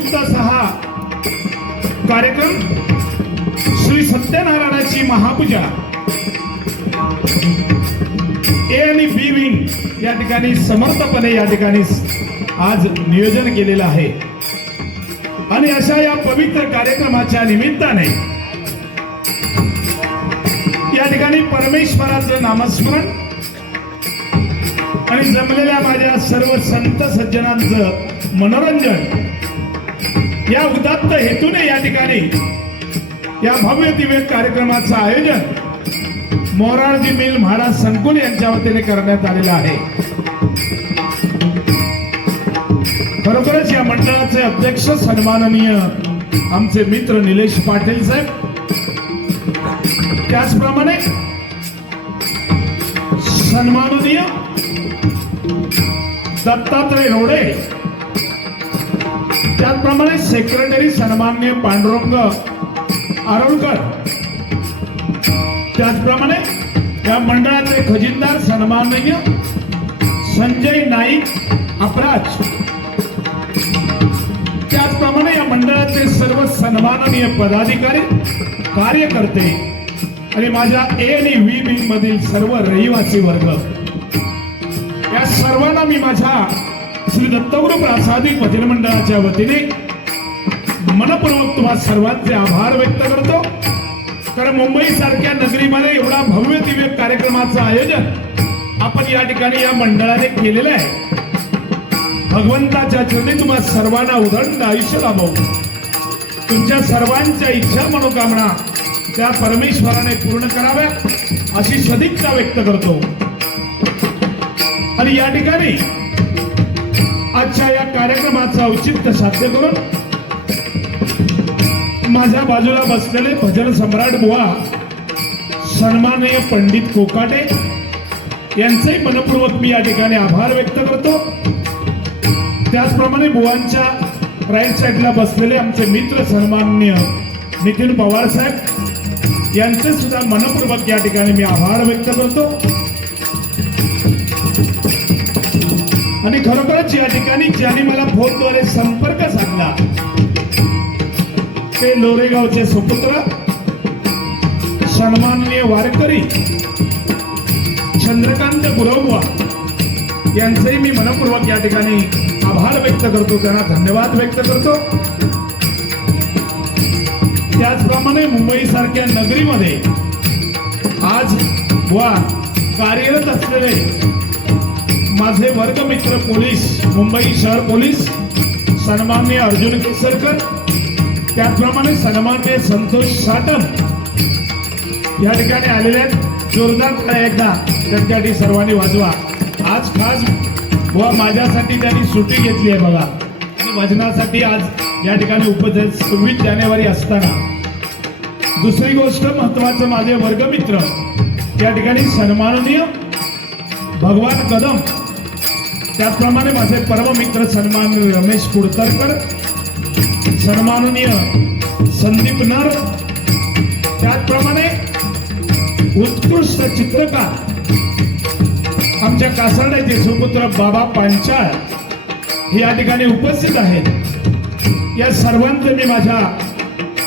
संयुक्त सहा कार्यक्रम श्री सत्यनारायणाची महापूजा. ए आणि बी विंग या ठिकाणी समर्थपणे या ठिकाणी आज नियोजन केलेलं आहे. आणि अशा या पवित्र कार्यक्रमाच्या निमित्ताने या ठिकाणी परमेश्वराचं नामस्मरण आणि जमलेल्या माझ्या सर्व संत सज्जनांचं मनोरंजन या उदात्त हेतूने या ठिकाणी या भव्य दिव्य कार्यक्रमाचं आयोजन मोरारजी मिल महाराज संकुल यांच्या वतीने करण्यात आलेलं आहे. खरोखरच या मंडळाचे अध्यक्ष सन्माननीय आमचे मित्र निलेश पाटील साहेब त्याचप्रमाणे सन्माननीय दत्तात्रय रोडे त्याचप्रमाणे सेक्रेटरी सन्मान्य पांडुरंग आरोळकर त्याचप्रमाणे या मंडळाचे खजिनदार सन्माननीय संजय नाईक अपराज त्याचप्रमाणे या मंडळाचे सर्व सन्माननीय पदाधिकारी कार्यकर्ते आणि माझ्या ए आणि व्ही बी मधील सर्व रहिवासी वर्ग. या सर्वांना मी माझ्या श्री दत्तगुरु प्रासादिक भजन मंडळाच्या वतीने मनपूर्वक तुम्हा सर्वांचे आभार व्यक्त करतो. कारण मुंबई सारख्या नगरीमध्ये एवढा भव्य दिव्य कार्यक्रमाचं आयोजन आपण या ठिकाणी या मंडळाने केलेलं आहे. भगवंताच्या चरणी तुम्हा सर्वांना उदंड आयुष्य लाभव तुमच्या सर्वांच्या इच्छा मनोकामना त्या परमेश्वराने पूर्ण कराव्या अशी सदिच्छा व्यक्त करतो. आणि या ठिकाणी आजच्या या कार्यक्रमाचं औचित्य साध्य करून माझ्या बाजूला बसलेले भजन सम्राट बुवा सन्माननीय पंडित कोकाटे यांचेही मनपूर्वक मी या ठिकाणी आभार व्यक्त करतो. त्याचप्रमाणे बुवांच्या राईट साईडला बसलेले आमचे मित्र सन्माननीय नितीन पवार साहेब यांचे सुद्धा मनपूर्वक या ठिकाणी मी आभार व्यक्त करतो. आणि खरोखरच या ठिकाणी ज्यांनी मला फोनद्वारे संपर्क साधला ते लोरेगावचे सुपुत्र सन्माननीय वारकरी चंद्रकांत गुरवबुवा यांचेही मी मनपूर्वक या ठिकाणी आभार व्यक्त करतो त्यांना धन्यवाद व्यक्त करतो. त्याचप्रमाणे मुंबई सारख्या नगरीमध्ये आज वा कार्यरत असलेले माझे वर्गमित्र पोलीस मुंबई शहर पोलीस सन्माननीय अर्जुन केसरकर त्याचप्रमाणे सन्मान्य संतोष साटम या ठिकाणी आलेले आहेत. जोरदार टाळ्या एकदा त्यांच्यासाठी सर्वांनी वाजवा. आज खास व माझ्यासाठी त्यांनी सुट्टी घेतली आहे बघा. आणि भजनासाठी आज या ठिकाणी उपस्थित सव्वीस जानेवारी असताना. दुसरी गोष्ट महत्वाचं माझे वर्गमित्र. या ठिकाणी सन्माननीय भगवान कदम. त्याचप्रमाणे माझे परममित्र सन्माननीय रमेश कुडतरकर सन्माननीय संदीप नर त्याचप्रमाणे उत्कृष्ट चित्रकार आमच्या कासारड्याचे सुपुत्र बाबा पांचाळ हे या ठिकाणी उपस्थित आहेत. या सर्वांचे मी माझ्या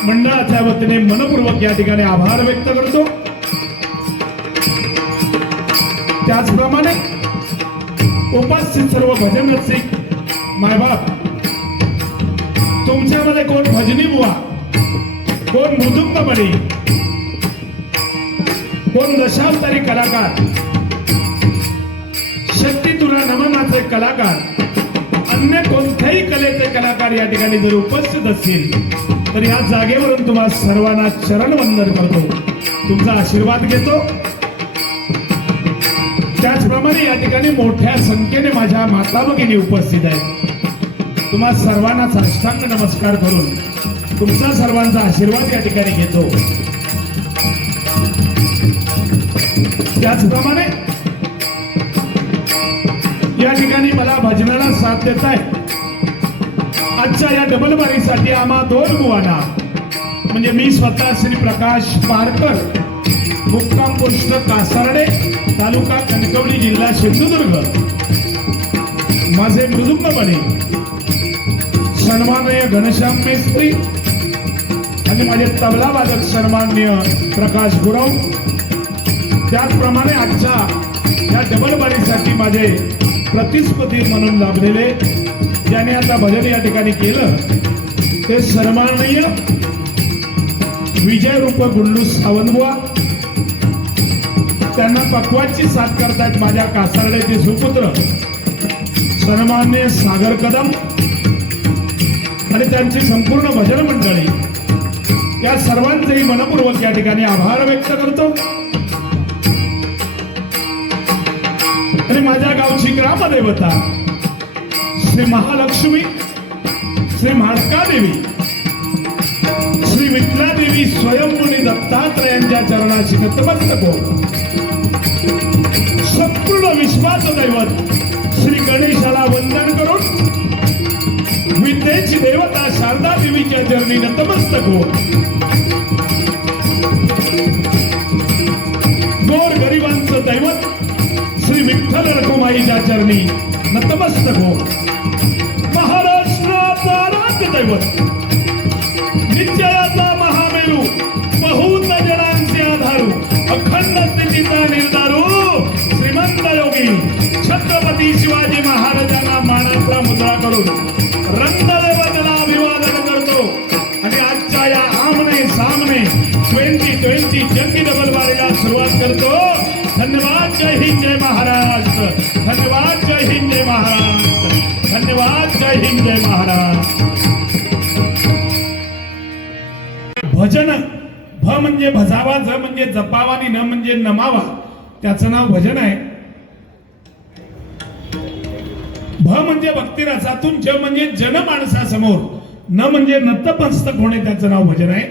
मंडळाच्या वतीने मनपूर्वक या ठिकाणी आभार व्यक्त करतो. त्याचप्रमाणे उपस्थित सर्व भजन रसिक मायबाप तुमच्यामध्ये कोण भजनी बुवा? कोण मृदुंगमणी कोण दशावतारी कलाकार? शक्ती तुला नमनाचे कलाकार. अन्य कोणत्याही कलेचे कलाकार या ठिकाणी जर उपस्थित असतील तर या जागेवरून तुम्हा सर्वांना चरण वंदन करतो. तुमचा आशीर्वाद घेतो. त्याच त्याचप्रमाणे या ठिकाणी मोठ्या संख्येने माझ्या माता भगिनी उपस्थित आहेत. तुम्हा सर्वांना साष्टांग नमस्कार करून तुमचा सर्वांचा आशीर्वाद या ठिकाणी घेतो. त्याचप्रमाणे या ठिकाणी मला भजनाला साथ देत आहे. आजच्या या डबल बारीसाठी आम्हा दोन मुवाना म्हणजे मी स्वतः श्री प्रकाश पारकर मुक्काम पोस्ट कासारडे तालुका कणकवली जिल्हा सिंधुदुर्ग. माझे मृदुंगपणे सन्माननीय घनश्याम मेस्त्री आणि माझे तबला वादक सन्माननीय प्रकाश गुरव. त्याचप्रमाणे आजच्या या डबलबारीसाठी माझे प्रतिस्पर्धी म्हणून लाभलेले ज्याने आता भजन या ठिकाणी केलं ते सन्माननीय विजय रूप गुंडू सावंतबुवा त्यांना पक्वाची साथ करतायत माझ्या कासारड्याचे सुपुत्र. सन्मान्य सागर कदम आणि त्यांची संपूर्ण भजन मंडळी या सर्वांचेही मनपूर्वक या ठिकाणी आभार व्यक्त करतो. आणि माझ्या गावची ग्रामदेवता श्री महालक्ष्मी श्री म्हाडका देवी श्री विठला देवी स्वयंमुनी दत्तात्रयांच्या चरणाशी नतमस्तक हो पूर्ण विश्वास दैवत श्री गणेशाला वंदन करून विद्येची देवता शारदा देवीच्या चरणी नतमस्तक हो गोर गरिबांचं दैवत श्री विठ्ठल रखुमाईच्या चरणी नतमस्तक हो महाराष्ट्राचा दैवत. म्हणून मुद्रा अभिवादन करतो. आणि आजच्या या आमने सामने ट्वेंटी ट्वेंटी जंगी डबलवारीला सुरुवात करतो. धन्यवाद जय हिंद जय महाराष्ट्र. धन्यवाद जय हिंद जय महाराष्ट्र. धन्यवाद जय हिंद जय महाराष्ट्र. भजन भ म्हणजे भजावा ज म्हणजे जपावा आणि न म्हणजे नमावा त्याचं नाव भजन आहे. म्हणजे भक्तिरसातून ज म्हणजे जन माणसासमोर न म्हणजे नतमस्तक होणे त्याचं नाव भजन आहे.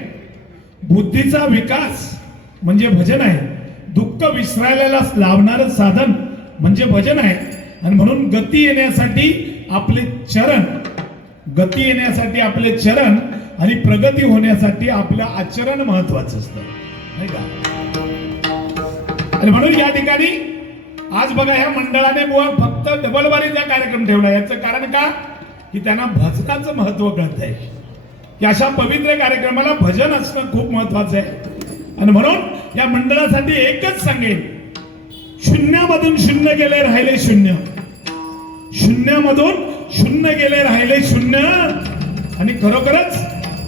बुद्धीचा विकास म्हणजे भजन आहे. दुःख विसरायला लावणारं साधन म्हणजे भजन आहे. आणि म्हणून गती येण्यासाठी आपले चरण गती येण्यासाठी आपले चरण आणि प्रगती होण्यासाठी आपलं आचरण महत्वाचं असतं. नाही का? आणि म्हणून या ठिकाणी आज बघा ह्या मंडळाने बुवा फक्त डबलवारीचा कार्यक्रम ठेवला. याचं कारण का? की त्यांना भजनाचं महत्त्व कळत आहे की अशा पवित्र कार्यक्रमाला भजन असणं खूप महत्वाचं आहे. आणि म्हणून या मंडळासाठी एकच सांगेन. शून्यामधून शून्य गेले राहिले शून्य. शून्यामधून शून्य गेले राहिले शून्य. आणि खरोखरच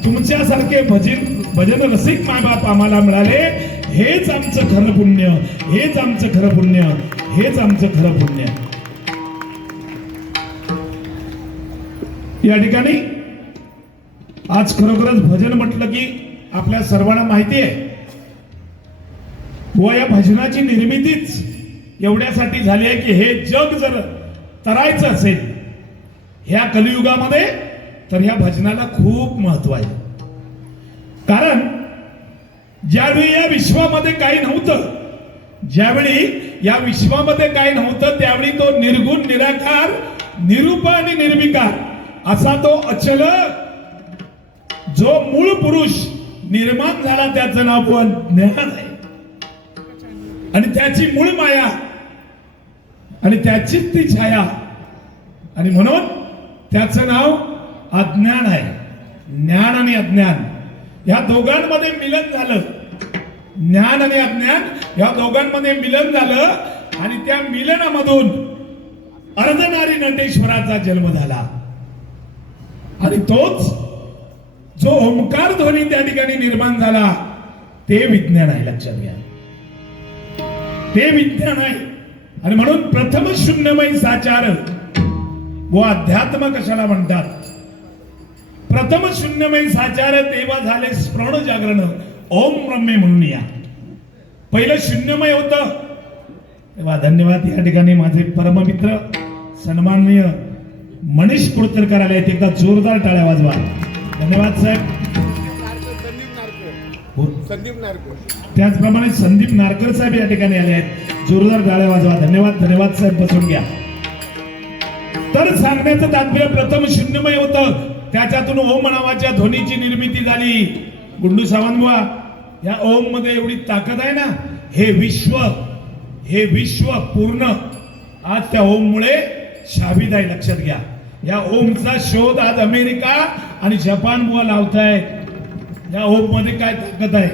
तुमच्यासारखे भजन भजन रसिक मायबाप आम्हाला मिळाले. हेच आमचं खरं पुण्य. हेच आमचं खरं पुण्य. हेच आमचं खरं पुण्य. या ठिकाणी आज खरोखरच भजन म्हटलं की आपल्या सर्वांना माहिती आहे. व या भजनाची निर्मितीच एवढ्यासाठी झाली आहे की हे जग जर तरायचं असेल ह्या कलियुगामध्ये तर ह्या भजनाला खूप महत्त्व आहे. कारण ज्यावेळी या विश्वामध्ये काही नव्हतं ज्यावेळी या विश्वामध्ये काही नव्हतं त्यावेळी तो निर्गुण निराकार निरूप आणि निर्विकार असा तो अचल जो मूळ पुरुष निर्माण झाला त्याचं नाव पण ज्ञान आहे. आणि त्याची मूळ माया आणि त्याचीच ती छाया. आणि म्हणून त्याचं नाव अज्ञान आहे. ज्ञान आणि अज्ञान. या दोघांमध्ये मिलन झालं. ज्ञान आणि अज्ञान या दोघांमध्ये मिलन झालं आणि त्या मिलनामधून अर्धनारी नटेश्वराचा जन्म झाला. आणि तोच जो ओंकार ध्वनी त्या ठिकाणी निर्माण झाला ते विज्ञान आहे लक्षात घ्या. ते विज्ञान आहे. आणि म्हणून प्रथम शून्यमय साचार व अध्यात्म कशाला म्हणतात? प्रथम शून्यमय साचार तेव्हा झाले स्मरण जागरण ओम ब्रह्मे म्हणून या पहिलं शून्यमय होतं. तेव्हा धन्यवाद या ठिकाणी माझे परममित्र सन्माननीय मनीष कुळतरकर आले आहेत एकदा जोरदार टाळ्या वाजवा. धन्यवाद साहेब. संदीप नारकर. संदीप नारकर त्याचप्रमाणे संदीप नारकर साहेब या ठिकाणी आले आहेत. जोरदार टाळ्या वाजवा. धन्यवाद धन्यवाद साहेब. बसून घ्या. तर सांगण्याचं तात्पर्य प्रथम शून्यमय होतं. त्याच्यातून ओम नावाच्या ध्वनीची निर्मिती झाली. गुंडू सावंत बुवा या ओममध्ये एवढी ताकद आहे ना? हे विश्व हे विश्व पूर्ण. आज त्या ओम मुळे शाबित आहे लक्षात घ्या. या ओमचा शोध आज अमेरिका आणि जपान बुवा लावतायत. या ओममध्ये काय ताकद आहे?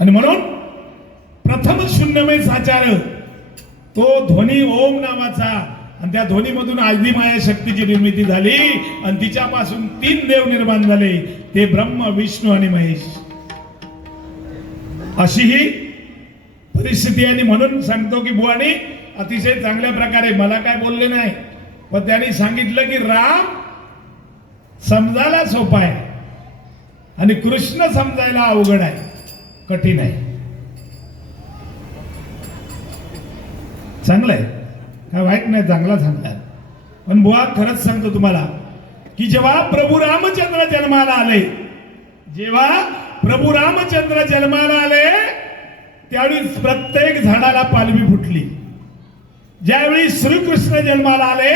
आणि म्हणून प्रथम शून्यमय साचार. तो ध्वनी ओम नावाचा. आणि त्या ध्वनीमधून आधी माया शक्तीची निर्मिती झाली. आणि तिच्यापासून तीन देव निर्माण झाले. ते ब्रह्म विष्णू आणि महेश. अशी ही परिस्थिती आहे. आणि म्हणून सांगतो की बुवानी अतिशय चांगल्या प्रकारे मला काय बोलले नाही. पण त्यांनी सांगितलं की राम समजायला सोपा आहे. आणि कृष्ण समजायला अवघड आहे. कठीण आहे. चांगलं आहे. काय वाईट नाही चांगला चांगला पण बुवा खरंच सांगतो तुम्हाला की जेव्हा प्रभू रामचंद्र जन्माला आले जेव्हा प्रभू रामचंद्र जन्माला आले त्यावेळी प्रत्येक झाडाला पालवी फुटली. ज्यावेळी श्रीकृष्ण जन्माला आले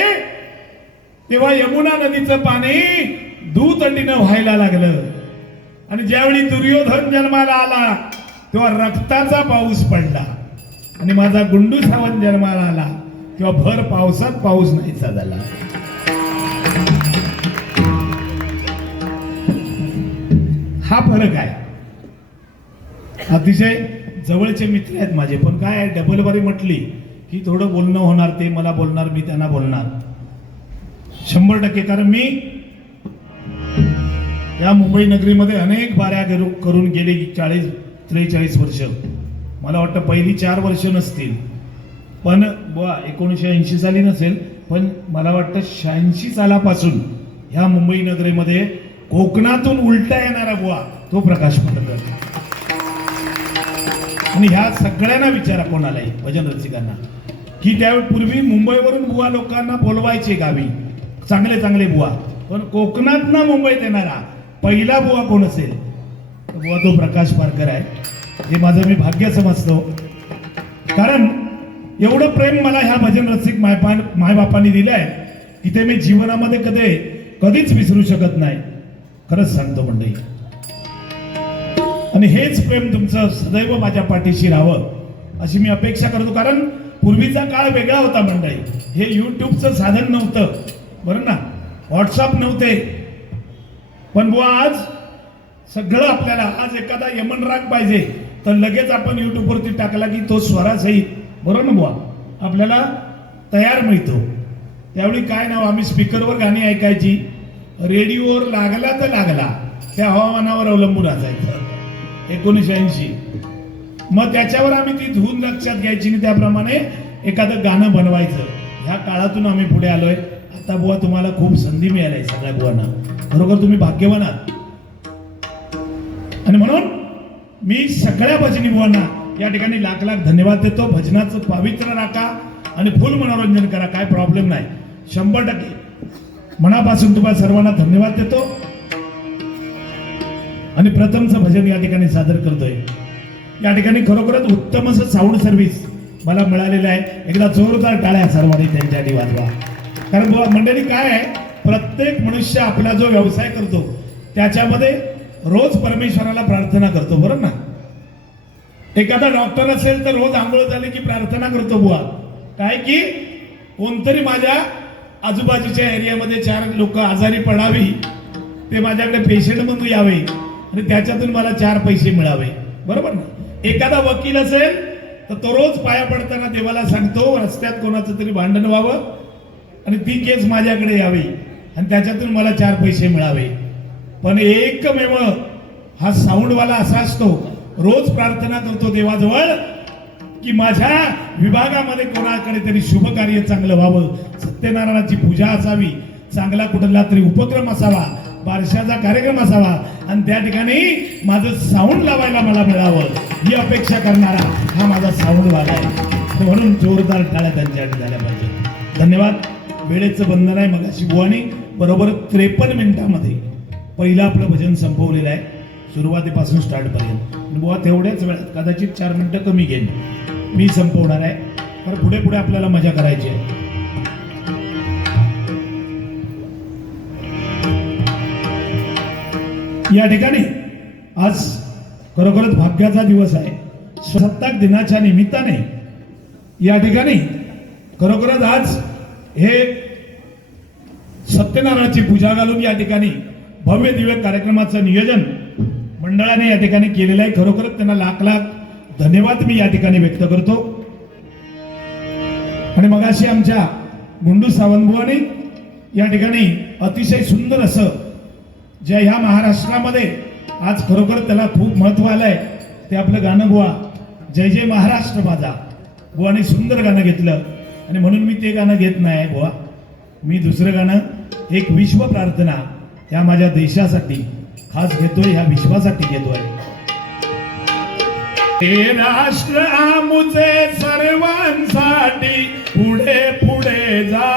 तेव्हा यमुना नदीचं पाणी दुतंडीनं व्हायला लागलं. आणि ज्यावेळी दुर्योधन जन्माला आला तेव्हा रक्ताचा पाऊस पडला. आणि माझा गुंडू सावंत जन्माला आला तेव्हा भर पावसात पाऊस नाहीसा झाला. हा फरक आहे. अतिशय जवळचे मित्र आहेत माझे पण काय आहे डबल बारी म्हटली. की थोडं बोलणं होणार ते मला बोलणार मी त्यांना बोलणार. शंभर टक्के कारण मी या मुंबई नगरीमध्ये अनेक बाऱ्या करू- करून गेले चाळीस त्रेचाळीस वर्ष. मला वाटतं पहिली चार वर्ष नसतील. पण बुवा एकोणीसशे ऐंशी साली नसेल पण मला वाटतं शहाऐंशी सालापासून ह्या मुंबई नगरीमध्ये कोकणातून उलटा येणारा बुवा तो प्रकाश पडकर आणि ह्या सगळ्यांना विचारा कोणालाही भजन रसिकांना. की त्यावेळी पूर्वी मुंबईवरून बुवा लोकांना बोलवायचे गावी. चांगले चांगले बुवा. पण कोकणात ना मुंबईत येणारा पहिला बुवा कोण असेल? बुवा तो प्रकाश पारकर आहे. हे माझं मी भाग्य समजतो. कारण एवढं प्रेम मला ह्या भजन रसिक मायपा मायबापांनी दिलं आहे. की ते मी जीवनामध्ये कधी कधीच विसरू शकत नाही. खरंच सांगतो मंडळी. आणि हेच प्रेम तुमचं सदैव माझ्या पाठीशी राहावं अशी मी अपेक्षा करतो. कारण पूर्वीचा काळ वेगळा होता मंडळी. हे युट्यूबचं साधन नव्हतं. बरं ना? व्हॉट्सअप नव्हते. पण बुवा आज सगळं आपल्याला आज एखादा यमन राग पाहिजे तर लगेच आपण युट्यूबवरती टाकला की तो स्वरासहित. बरोबर ना बुवा? आपल्याला तयार मिळतो. त्यावेळी काय नाव आम्ही स्पीकरवर गाणी ऐकायची. रेडिओवर लागला तर लागला. त्या हवामानावर अवलंबून असायचं. एकोणीसशे ऐंशी. मग त्याच्यावर आम्ही ती धुवून लक्षात घ्यायची आणि त्याप्रमाणे एखादं गाणं बनवायचं. ह्या काळातून आम्ही पुढे आलोय. आता बुवा तुम्हाला खूप संधी मिळाली सगळ्या बुवांना. बरोबर तुम्ही भाग्यवान आहात. आणि म्हणून मी सगळ्या भजनी बुवांना या ठिकाणी लाख लाख धन्यवाद देतो. भजनाचं पावित्र्य राखा आणि फुल मनोरंजन करा. काय प्रॉब्लेम नाही. शंभर टक्के. मनापासून तुम्हाला सर्वांना धन्यवाद देतो. आणि प्रथमचं भजन या ठिकाणी सादर करतोय. या ठिकाणी खरोखरच उत्तम असं साऊंड सर्व्हिस मला मिळालेलं आहे. एकदा जोरदार टाळ्या सर्वांनी त्यांच्यासाठी वाजवा. कारण बुवा, मंडळी काय आहे? प्रत्येक मनुष्य आपला जो व्यवसाय करतो त्याच्यामध्ये रोज परमेश्वराला प्रार्थना करतो बरोबर ना? एखादा डॉक्टर असेल तर रोज आंघोळ झाली की प्रार्थना करतो बुवा. काय की कोणतरी माझ्या आजूबाजूच्या एरियामध्ये चार लोक आजारी पडावी ते माझ्याकडे पेशंट म्हणून यावे. आणि त्याच्यातून मला चार पैसे मिळावे. बरोबर ना? एखादा वकील असेल तर तो रोज पाया पडताना देवाला सांगतो रस्त्यात कोणाचं तरी भांडण व्हावं आणि ती केस माझ्याकडे यावी आणि त्याच्यातून मला चार पैसे मिळावे. पण एकमेव हा साऊंडवाला असा असतो रोज प्रार्थना करतो देवाजवळ की माझ्या विभागामध्ये कोणाकडे तरी शुभ कार्य चांगलं व्हावं. सत्यनारायणाची पूजा असावी चांगला कुठला तरी उपक्रम असावा बारशाचा कार्यक्रम असावा. आणि त्या ठिकाणी माझं साऊंड लावायला मला मिळावं. ही अपेक्षा करणारा हा माझा साऊंड वाला आहे. म्हणून जोरदार टाळ्या त्यांच्या झाल्या पाहिजे. धन्यवाद. वेळेचं बंधन आहे मग शिवानी बरोबर त्रेपन्न मिनिटामध्ये. पहिलं आपलं भजन संपवलेलं आहे. सुरुवातीपासून स्टार्टपर्यंत बुवा तेवढ्याच वेळात कदाचित चार मिनटं कमी घेईन. मी संपवणार आहे. कारण पुढे पुढे आपल्याला मजा करायची आहे. या ठिकाणी आज खरोखरच भाग्याचा दिवस आहे. सत्ताक दिनाच्या निमित्ताने या ठिकाणी खरोखरच आज हे सत्यनारायणाची पूजा घालून या ठिकाणी भव्य दिव्य कार्यक्रमाचं नियोजन मंडळाने या ठिकाणी केलेलं आहे. खरोखरच त्यांना लाख लाख धन्यवाद मी या ठिकाणी व्यक्त करतो. आणि मगाशी आमच्या गुंडू सावंतबुवाने या ठिकाणी अतिशय सुंदर असं ज्या ह्या महाराष्ट्रामध्ये आज खरोखर त्याला खूप महत्त्व आलंय ते आपलं गाणं बुवा जय जय महाराष्ट्र माझा बुवाने सुंदर गाणं घेतलं. आणि म्हणून मी ते गाणं घेत नाही बुवा मी दुसरं गाणं एक विश्व प्रार्थना या माझ्या देशासाठी खास घेतोय ह्या विश्वासाठी घेतोय. ते राष्ट्र आमुचे सर्वांसाठी पुढे पुढे जा.